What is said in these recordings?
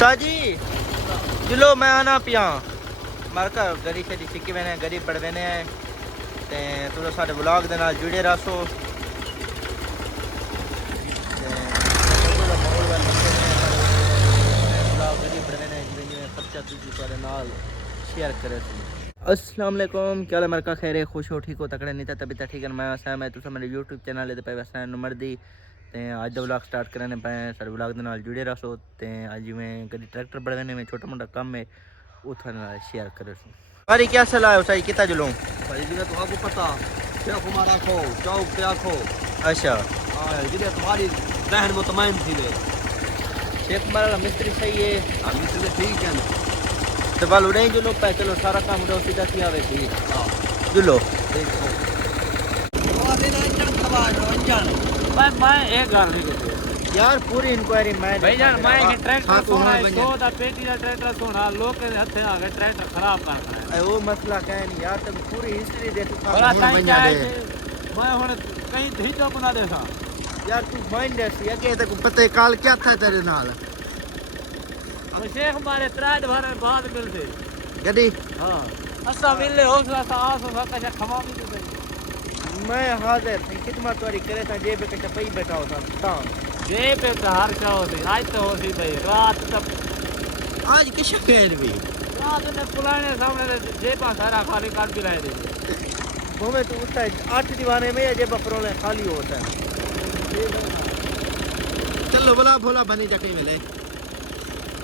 उस्ताद जी चलो मैं आना पिया मारका गरी शरी सिक्की मैंने गरी पढ़ देने हैं ते तुम साढ़े ब्लॉग दे नाल जुड़े रहो शेयर करे अस्सलाम वालेकुम क्या मरका खैर है खुश हो ठीक हो तकड़े नहीं था तभी तक ठीक है मैं आसाम है तुम मेरे यूट्यूब चैनल पे वैसा मर्दी ते अज दा व्लॉग स्टार्ट करने पे सारे व्लॉग दे नाल जुड़े रहो ते अज मैं कभी ट्रैक्टर बढ़ाने में छोटा मोटा काम है वो थारे नाल शेयर करे भाई क्या सलाह है सही कितना जुलूं भाई जी तो आपको पता क्या कुमार आखो चौक पे आखो अच्छा हां जी तुम्हारी रहन मुतमईन थी ले शेख कुमार मिस्त्री सही है मिस्त्री ठीक है तो बाल उड़े जुलो पे चलो सारा काम उड़ो सीधा किया वे थी हां जुलो ठीक है और दिन अंजन खवा अंजन मैं एक गल नहीं करती यार पूरी इंक्वायरी मैं भाई जान मैं कि ट्रैक्टर सोना है 100 दा पेटी दा ट्रैक्टर सोना लोग के हथे आ गए ट्रैक्टर खराब करना है वो मसला कह नहीं यार तुम पूरी हिस्ट्री दे तू बड़ा टाइम जाए मैं हुन कहीं धीचो बना दे सा यार तू माइंड ऐसी है कि तेको पता है काल क्या था तेरे नाल अब शेख हमारे त्राद भर बाद मिलते गड्डी हां असा मिले हो सा आस हो का खमा भी नहीं मैं हाजिर थी खिदमत वाली करे था जेब के पई बैठा होता ता जे पे हर क्या होती आज तो होती भाई रात तक आज किस खैर भी रात ने पुराने सामने जे पा सारा खाली काट भी रहे थे घूमे तू उठता 8 दीवाने में या जेब फरोले खाली होता है चलो बोला भोला बनी जटी मिले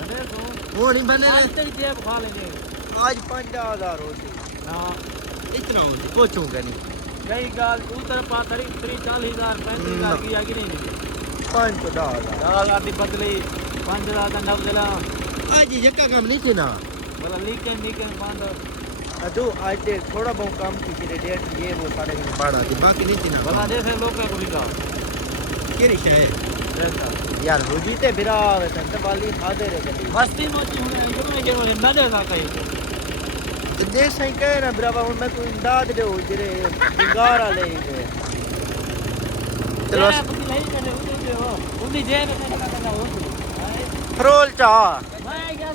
अरे तो वो नहीं बने आज तक जेब खा लेंगे आज 5000 होती ना इतना होती पूछूंगा नहीं कई गाल उतर पातरी 40,000 35,000 की आगे नहीं 5 तो 10,000 10,000 की बदली 5,000 का नब दिला आज ये का काम नहीं थी ना बोला लीकेन बंद अदो आज दे थोड़ा बहुत काम की तेरे डेट ये वो सारे में बाड़ा थी बाकी नहीं थी ना बोला जैसे लोग का कोई का केरी शे यार हो जीते बिरा वे तंत वाली हादे रे गड्डी मस्ती नोची हुने जो न दे सा कहीं दे सही कहे ना बिरावा हुन मैं तू इमदाद दे हो जरे बिगार वाले चलो उन्हीं जेब में ना हो फरोल चा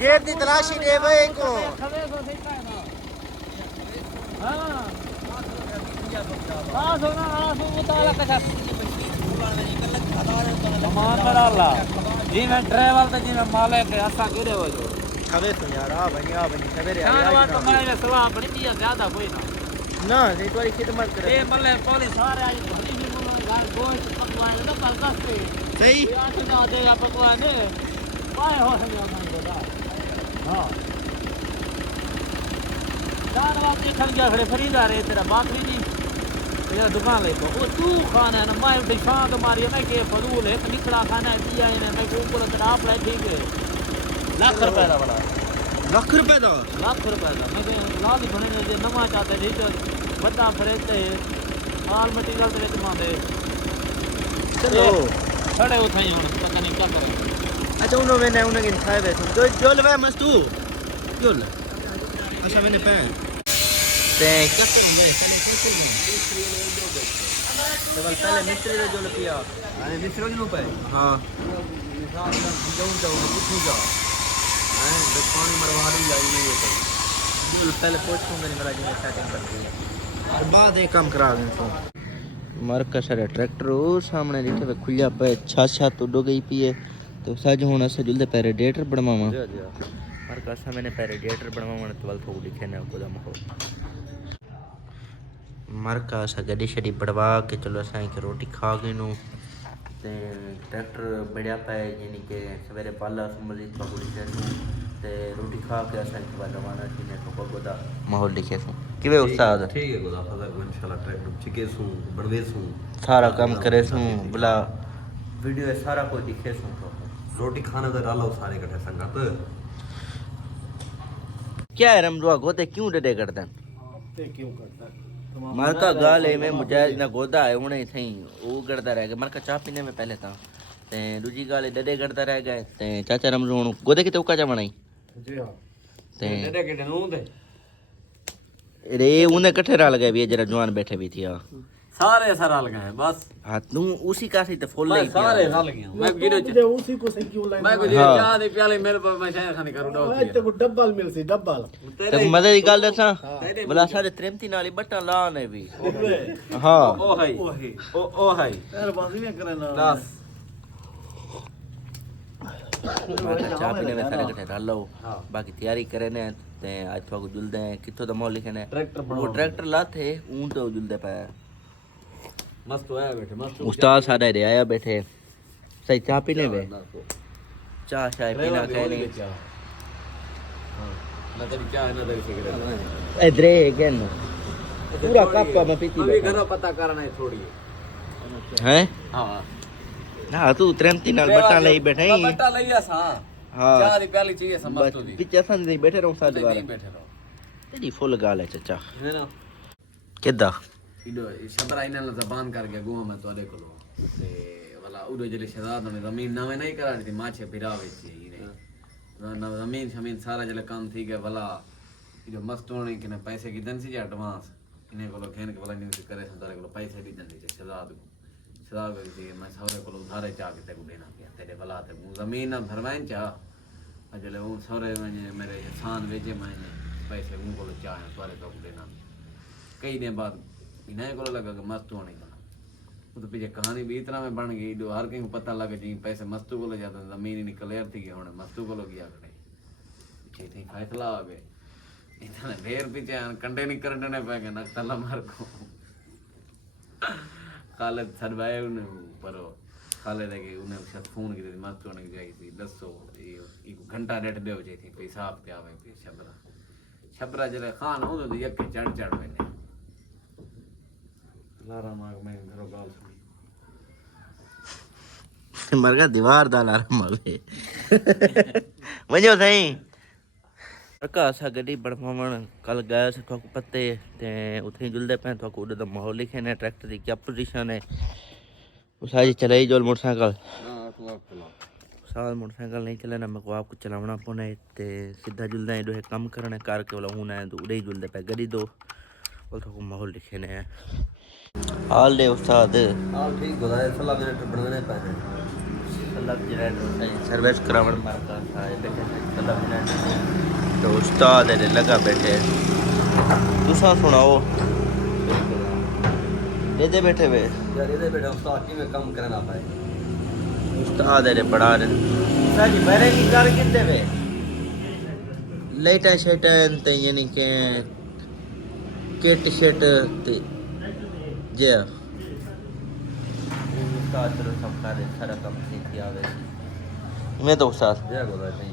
जेब दी तलाशी दे वे को खबे को देखता है ना हां सोना सो मुताला का सामान डाला जी मैं ड्राइवर तो जी मैं मालिक ऐसा गिरे हो जो खबे तो यार आ बनी सवेरे शान बात तो मैं सवा अपनी दिया ज्यादा कोई ना नहीं तुम्हारी खिदमत करे ए मल्ले पौली सारे आज भली भी मुनो गाल गोश्त पकवान ना बस सस्ते सही ये आठ का देगा पकवान पाए हो समझो मैं बता हां दान वापस खड़ गया खड़े खरीदार है तेरा बाकरी जी ये दुकान ले को वो तू खाना है ना मैं उठे शांत मारी मैं के फजूल है निकला खाना है दिया है मैं को ऊपर तेरा आप ले ठीक है लाख रुपए का बड़ा लाख रुपए का मैं लाल बने जे नवा चाहते थे जो बड़ा फरेते हाल मटेरियल दे विच मांदे चलो खड़े उठाई हुन पता नहीं क्या करेंगे अच्छा उन्होंने के खाए वे जो लवे मस्तू क्यों अच्छा मैंने पे ते कैसे मिले पहले मिस्त्री जो पिया अरे मिस्त्री नो पे हां जाऊं पूछू जा पानी मरवाड़ी आई नहीं है पहले पूछूंगा नहीं मेरा जी सेटिंग करती है और बाद एक काम करा दें तो मरका सारे ट्रैक्टर वो सामने दिखे पे खुलिया पे छत उड़ गई पी है तो सज होना से जुलदे पे रेडिएटर बनवावा मरका सा मैंने पे रेडिएटर बनवावा तो वाल थोक दिखे ना को दम हो मरका सा गड्डी शडी बढ़वा के चलो असां के रोटी खा गए नु ते ट्रैक्टर बढ़िया पे यानी कि सवेरे पाला मजीद पकड़ी से ते रोटी खा के असां के बाद रवाना थी ने तो गोदा माहौल लिखे सु किवे उस्ताद ठीक है गोदा फजा इंशाल्लाह ट्रैक्टर चिके सु बनवे सु सारा काम करे सु बुला वीडियो सारा कोई दिखे सु तो रोटी खाने का डालो सारे इकट्ठे संगत क्या है रमरुआ गोते क्यों डडे करदन ते क्यों करता मरका गाल है में मुजाहिद ना गोदा है उन्हें थई वो करता रह गया मरका चाय पीने में पहले था ते दूजी गाल डडे करता रह गए ते चाचा रमरू गोदे की तौका चा बनाई जी हां ते डडे के नू दे रे उन्हें कट्ठे रल गए भी जरा जवान बैठे भी थी सारे सर हल गए बस। हाँ तू उसी का से तो फुल मैं ले सारे हल गया मैं गिरो मुझे उसी को से क्यों लाइन मैं कुछ चाह दे प्याले मेरे पर मैं शायद खाने करूंगा ते को डब्बल मिल सी डब्बल ते मदद की गल दसा भला सारे त्रेमती नाल ही बट्टा लाने भी हाँ ओ है यार बाजी में करे ना बस चाह पीने में सारे इकट्ठे रह लो बाकी तैयारी करे ने ते आज तो जुलदे हैं कितो दा मॉल लिखे ने ट्रैक्टर वो ट्रैक्टर लाथे ऊं तो जुलदे पे मस्त आया बेटे मस्त उस्ताद साडा रे आया बैठे सही चाह पीने वे चाह शाय पीना खाने ना तेरी क्या है ना तेरी सिगरेट इधरे गेन पूरा कप में पीती अभी घर पता करना है थोड़ी हैं हां ना तू त्रेमती नाल बट्टा ले बैठे ही बट्टा लिया सा हाँ चाह दी प्याली चाहिए समझ तो दी पीछे सन नहीं बैठे रहो साथ नहीं बैठे रहो तेरी फुल गाल है चाचा है ना किदा इडो शबरा इना जबान कर गया गुआ में तोड़े को ते वाला उडो जले शहजाद ने जमीन नामे नहीं करानी थी माछे फिरावे थी ने ना जमीन सारा जले काम थी गया वाला इडो मस्त होने के ने पैसे की दन सी एडवांस इने को खेन के वाला नहीं करे संतारे को पैसे दी दन दी शहजाद थी मैं सारे को उधारे चाह के ते को देना गया तेरे वाला ते जमीन भरवाइन चा जले वो सारे मेरे एहसान भेजे मैंने पैसे उनको चाहे तोरे को देना कई दिन बाद इन्हें को लगा कि मस्त होने का वो तो पीछे कहानी भी इतना में बन गई हर कहीं को पता लगा जी पैसे मस्तू को ले जाते जमीन ही क्लियर थी होने मस्तू को गया करे पीछे थी फैसला आ गए इतना ढेर पीछे कंडे नहीं करने पे गए नक्तला मार को काले सरवाए उन्हें पर काले लगे उन्हें शायद फोन की मस्त होने की जाएगी थी 10 एक घंटा रेट दे हो जाती पेशाब क्या आवे पे छबरा जले खान हो तो यके चढ़ मैंने लारा माग में घरों गाल सुनी मरगा दीवार दा अलार्म मावे वजो सही रका सा गड्डी बढ़वावण कल गया से थोक पत्ते ते उथे जुलदे पे थोक उड दा माहौल लिखे ने ट्रैक्टर दी क्या पोजीशन है उस आज चलाई जो मोटरसाइकिल साल मोटरसाइकिल नहीं चलाना मेरे को आपको चलावना पड़ना है ते सीधा जुलदा है दो काम करने कार के वाला होना है तो उड़े ही जुलदे पे गड्डी दो और थोक माहौल लिखे ने हाल दे उस्ताद हाल ठीक होदा है सलाह मिनट बनने पे अलग जरा सर्विस करावण मारका था बैठे सलाह मिनट तो उस्ताद ने लगा बैठे तुसा सुनाओ दे बैठे वे यार इधर बैठा उस्ताद की में काम करना पाए उस्ताद ने पढ़ा रहे साजी मेरे की कर किंदे वे लेटा शेटन ते यानी के किट शेट ते जे उस्ताद तो सब करे सारा काम सीख आवे मैं तो उस्ताद ये होदा है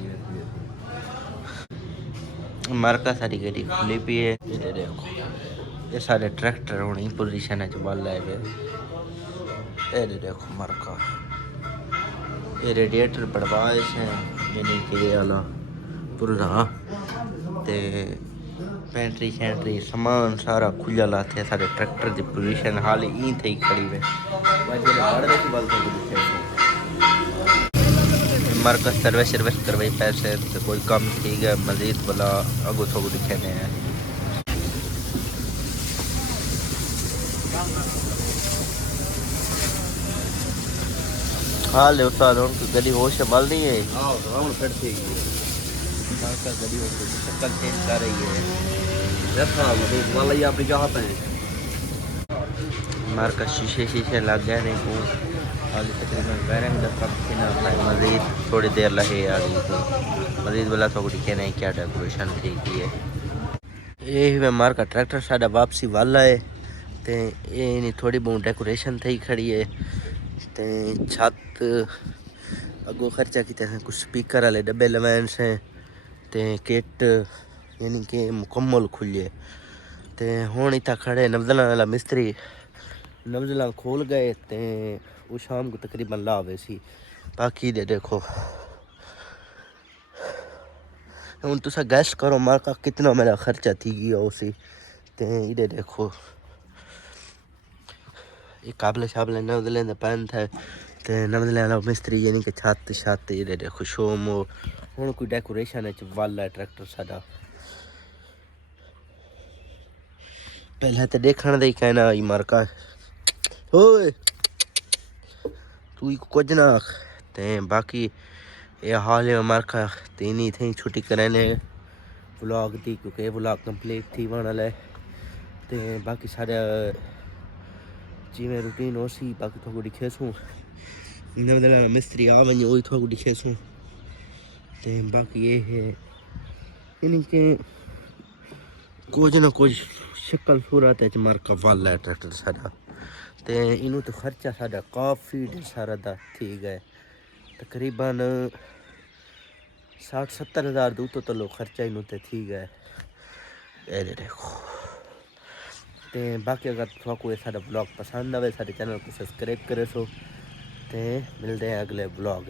मार्का सारी गड्डी खुली पी है ये देखो ये सारे ट्रैक्टर होनी पोजीशन है चबाल लाए हुए ये देखो मार्का ये रेडिएटर बढ़वाए से यानी कि ये वाला पूरा ते पेंट्री शेंट्री सामान सारा खुला लाते सारे ट्रैक्टर की पोजीशन हाल ही थी खड़ी वे मार्का सर्विस करवाई पैसे तो कोई कम ठीक है मजीद वाला अगो थोक दिखे ने है हाल उस्ताद उनकी गड्डी होश संभाल नहीं है हां राउंड फिट थी मार्का गड्डी होश शक्ल चेंज कर रही है देखा मतलब वाला ये अपनी जगह पे मार्का शीशे लग गए नहीं को हाल तकरीबन वायरिंग का काम किना मजीद थोड़ी देर लगे आ गई तो मजीद वाला थोक दिखे नहीं क्या डेकोरेशन थी की है ये में मार्का ट्रैक्टर साडा वापसी वाला है ते ये नहीं थोड़ी बहुत डेकोरेशन थी खड़ी है ते छत अगो खर्चा किया कुछ स्पीकर वाले डब्बे लवान से ते किट यानी कि मुकम्मल खुले ते हुण इतना खड़े नवदला वाला मिस्त्री नवदला खोल गए ते वो शाम को तकरीबन ला आवे सी बाकी दे देखो हुण तुसा गैस करो मार्का कितना मेरा खर्चा थी गया उसी ते इधे देखो ये काबले शाबले नवदले दे पैन थे ते नवदले वाला मिस्त्री यानी कि छत ये देखो शोम हुण कोई डेकोरेशन है वाला है ट्रैक्टर साडा पहले तो देखने दे कहना ई मार्का ओए तू कुछ ना आख। ते बाकी ये हाल है मारका तीन ही थी छुट्टी करने व्लॉग दी क्योंकि ये व्लॉग कंप्लीट थी वाला है। ते बाकी सारा जिमें रूटीन हो सी बाकी थोड़ा दिखे सूँ नवदला मिस्त्री आ वही वही थोड़ा दिखे सूँ। ते बाकी ये है इनके कुछ ना कुछ शक्ल सूरत है मारका वाल है ट्रैक्टर सारा। ते इनू तो खर्चा सारा काफ़ी सारा दा ठीक है तकरीबन 60-70 हज़ार दूर तो लो खर्चा इनू तो ठीक है। ये देखो ते बाकी अगर आपको ये सारा ब्लॉग पसंद आए सारे चैनल को सब्सक्राइब करे सो ते मिलते हैं अगले ब्लॉग।